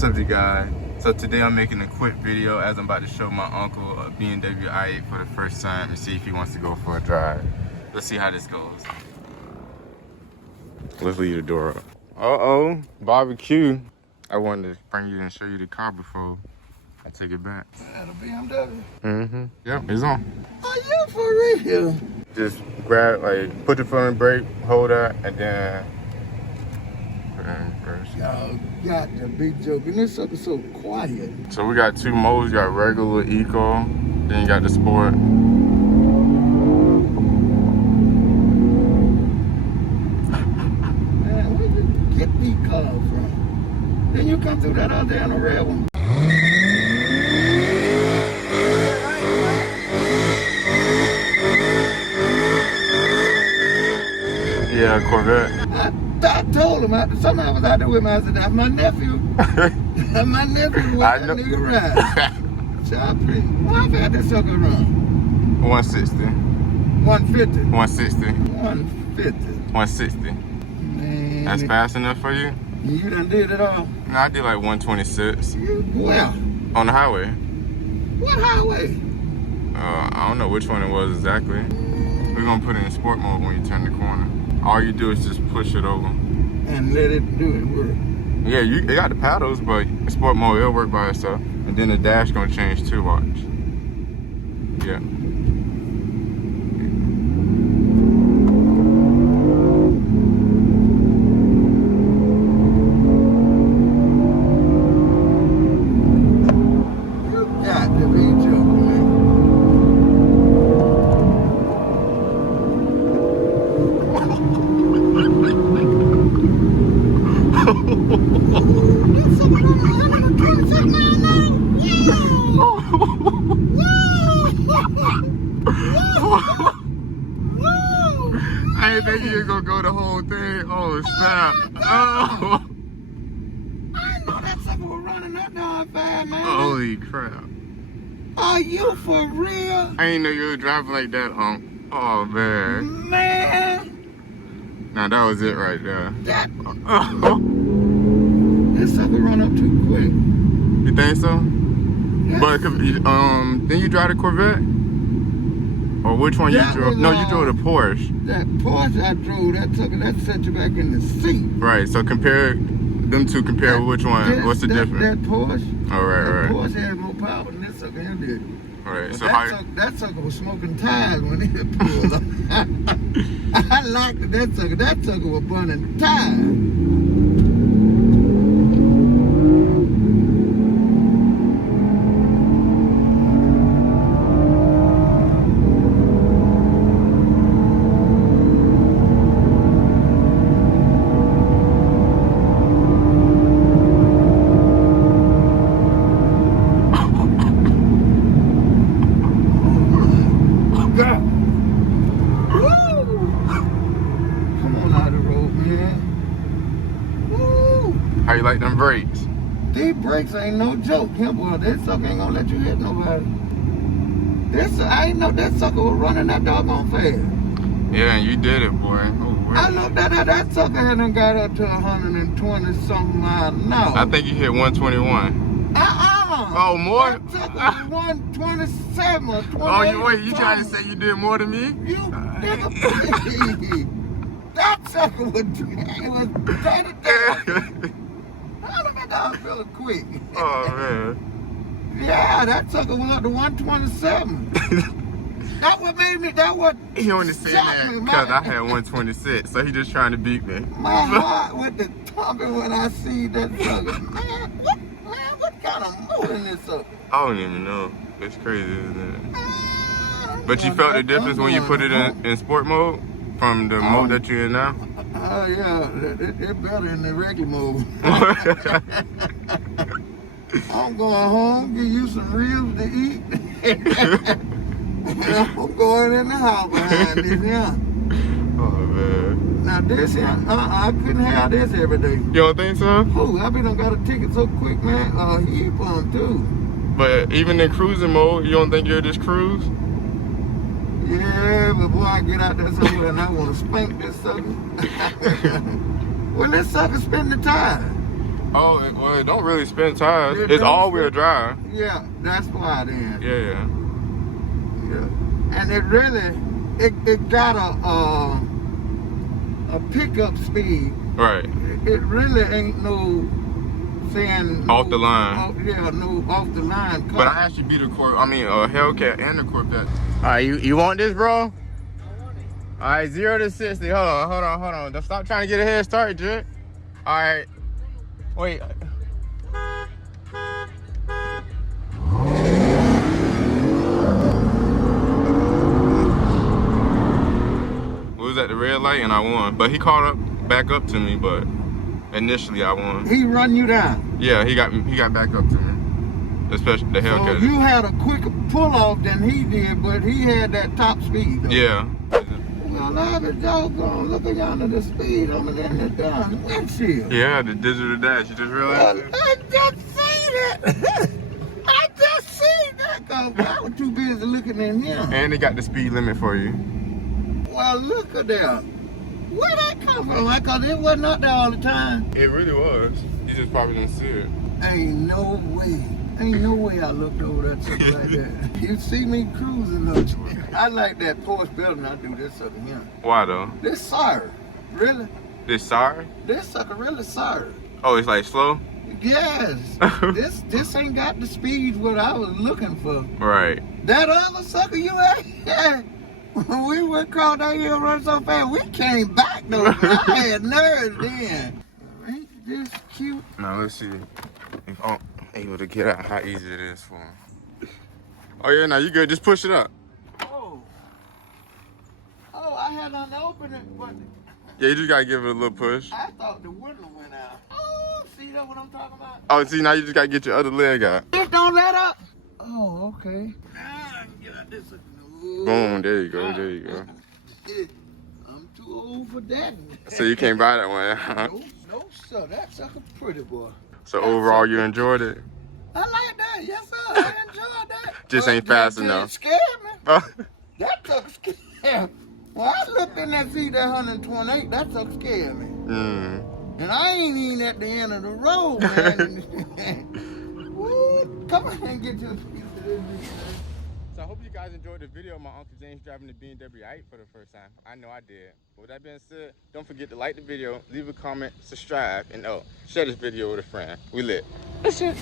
What's up, you guys? So today I'm making a quick video as I'm about to show my uncle a BMW i8 for the first time and see if he wants to go for a drive. Let's see how this goes. Let's leave the door up. Uh-oh, barbecue. I wanted to bring you and show you the car before I take it back. That's a BMW. Mm-hmm. Yep, it's on. Are you for real? Just grab, like, put the foot in the brake, hold that, and then put it in first. Y'all got to be joking. This sucker's so quiet. So we got two modes. You got regular, eco, then you got the sport. Man, where you get these cars from? Then you come through that out there on the red one. Yeah, Corvette. I told him, somebody was out there with me, I said, that's my nephew. That's my nephew, what that nigga ride. So I pretty, well, I've had this sucker run. 160. 150. 160. 150. 160. Man. That's fast enough for you? You done did it all? No, I did like 126. Well. On the highway. What highway? I don't know which one it was exactly. We're gonna put it in sport mode when you turn the corner. All you do is just push it over. And let it do it work. Yeah, it got the paddles, but sport mode, it'll work by itself. And then the dash gonna change too, watch. Yeah. You got to be joking, man. I didn't think you were gonna go the whole thing. Oh, snap. Oh. I know that sucker was running that darn fast, man. Holy crap. Are you for real? I didn't know you were driving like that, Oh, man. Man. Now, that was it right there. That, Oh. this sucker run up too quick. You think so? Yes. But, then you drive the Corvette? Or which one you drove? No, you drove the Porsche. That Porsche I drove, that sucker, that set you back in the seat. Right, so compare them two, with which one? What's the difference? That Porsche. Oh, right. Porsche had more power than this sucker here did. Right, so That sucker was smoking tires when it pulled up. I liked it, that sucker. That sucker was burning tires. How you like them brakes? These brakes ain't no joke. Boy, that sucker ain't gonna let you hit nobody. I ain't know that sucker was running that doggone fast. Yeah, you did it, boy. Oh, I looked at that sucker hadn't got up to 120 something miles an hour. I think you hit 121. Oh, more? That sucker was 127 or 28. Oh, you trying to say you did more than me? You nigga, please. That sucker was 30 How did my dog feel quick? Oh, man. Yeah, that sucker went up to 127. That what made me, He only said that because I had 126, so he just trying to beat me. My heart went to thumping when I see that sucker. What kind of motor is this sucker? I don't even know. It's crazy, isn't it? But you felt the difference when you put it in sport mode from the mode that you're in now? Oh, yeah. It's better in the regular mode. I'm going home, give you some ribs to eat. I'm going in the house behind this here. Oh, man. Now this here, I couldn't have this every day. You don't think so? Oh, I done got a ticket so quick, man. Heat pump too. But even in cruising mode, you don't think you'll just cruise? Yeah, but boy, I get out there somewhere and I want to spank this sucker. Well, this sucker spin the tire. Oh, well, it don't really spin tires. It's all-wheel drive. Yeah, that's why then. Yeah. And it really, it got a pickup speed. Right. It really ain't no saying off the line. Off the line. But I actually beat a Hellcat and a Corvette. All right, you want this, bro? I want it. All right, 0 to 60. Hold on. Don't stop trying to get a head start, Jit. All right. Wait. We was at the red light and I won. But he caught back up to me, but initially I won. He run you down? Yeah, he got back up to me. Especially the Hellcat. So you had a quicker pull off than he did, but he had that top speed though. Yeah. Well, I was doggone looking under the speed on the end of the darn windshield. Yeah, the digital dash. You just realized it? I just seen it. I just seen that. Cause I was too busy looking at him. And they got the speed limit for you. Well, look at that. Where that come from? Cause it wasn't out there all the time. It really was. You just probably didn't see it. Ain't no way. Ain't no way I looked over that sucker like that. You see me cruising up. I like that Porsche better than I do this sucker here. Why though? This sorry. Really? This sorry? This sucker really sorry. Oh, it's like slow? Yes. this ain't got the speed what I was looking for. Right. That other sucker you had, when we went across that hill running so fast, we came back though. I had nerves then. Ain't this cute? Now let's see if I'm able to get out how easy it is for him. Oh yeah, now you good. Just push it up. Oh, I had unopened it, but Yeah, you just gotta give it a little push. I thought the window went out. Oh, see that what I'm talking about? Oh, see, now you just gotta get your other leg out. Just don't let up. Oh, okay. Now I can get out this. Boom, there you go, there you go. I'm too old for that. So you can't buy that one, huh? No, sir. That sucker pretty, boy. So overall, you enjoyed it? I like that. Yes, sir. I enjoyed that. Just ain't fast enough. It scared me. Oh. That sucker scared me. When I looked in that seat at 128, that sucker scared me. And I ain't even at the end of the road, man. Woo, come on and get to the piece of this, man. So I hope you guys enjoyed the video of my Uncle James driving the BMW i8 for the first time. I know I did. But with that being said, don't forget to like the video, leave a comment, subscribe, and share this video with a friend. We lit. That's it.